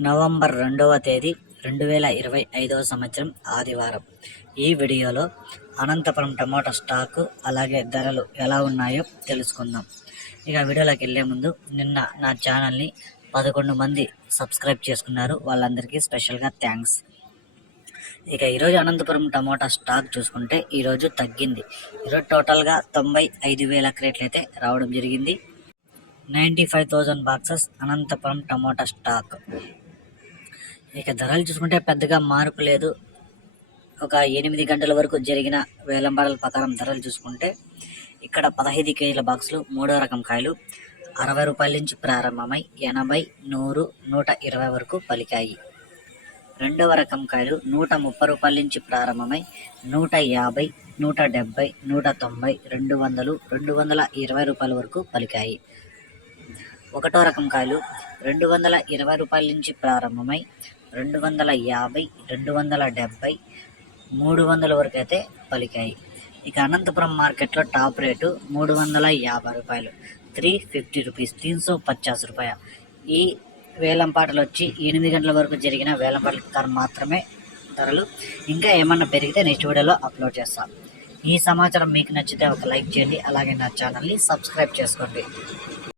November రెండవ తేదీ రెండు వేల ఇరవై ఐదవ సంవత్సరం ఆదివారం. ఈ వీడియోలో అనంతపురం టమోటా స్టాకు అలాగే ధరలు ఎలా ఉన్నాయో తెలుసుకుందాం. ఇక వీడియోలోకి వెళ్ళే ముందు నిన్న నా ఛానల్ని పదకొండు మంది సబ్స్క్రైబ్ చేసుకున్నారు. వాళ్ళందరికీ స్పెషల్గా థ్యాంక్స్ ఇక ఈరోజు అనంతపురం టమోటా స్టాక్ చూసుకుంటే ఈరోజు తగ్గింది. ఈరోజు టోటల్గా తొంభై ఐదు వేల క్రేట్లు అయితే రావడం జరిగింది. Ninety five thousand boxes Anantapur tomato stock. ఇక ధరలు చూసుకుంటే పెద్దగా మార్పు లేదు. ఒక ఎనిమిది గంటల వరకు జరిగిన వేలంపాటల ప్రకారం ధరలు చూసుకుంటే ఇక్కడ పదహైదు కేజీల బాక్సులు మూడో రకం కాయలు అరవై రూపాయల నుంచి ప్రారంభమై ఎనభై నూరు నూట ఇరవై వరకు పలికాయి. రెండవ రకం కాయలు నూట ముప్పై రూపాయల నుంచి ప్రారంభమై నూట యాభై నూట డెబ్బై నూట తొంభై రెండు వందలు రెండు వందల ఇరవై రూపాయల వరకు పలికాయి. ఒకటో రకం కాయలు రెండు వందల ఇరవై రూపాయల నుంచి ప్రారంభమై రెండు వందల యాభై రెండు వందల డెబ్బై మూడు వందల వరకు అయితే పలికాయి. ఇక అనంతపురం మార్కెట్లో టాప్ రేటు మూడు వందల యాభై రూపాయలు. త్రీ ఫిఫ్టీ రూపీస్ తీన్ సో పచాస్ రూపాయ. ఈ వేలంపాటలు వచ్చి ఎనిమిది గంటల వరకు జరిగిన వేలంపాటల ప్రకారం మాత్రమే ధరలు. ఇంకా ఏమన్నా పెరిగితే నెక్స్ట్ వీడియోలో అప్లోడ్ చేస్తాం. ఈ సమాచారం మీకు నచ్చితే ఒక లైక్ చేయండి. అలాగే నా ఛానల్ని సబ్స్క్రైబ్ చేసుకోండి.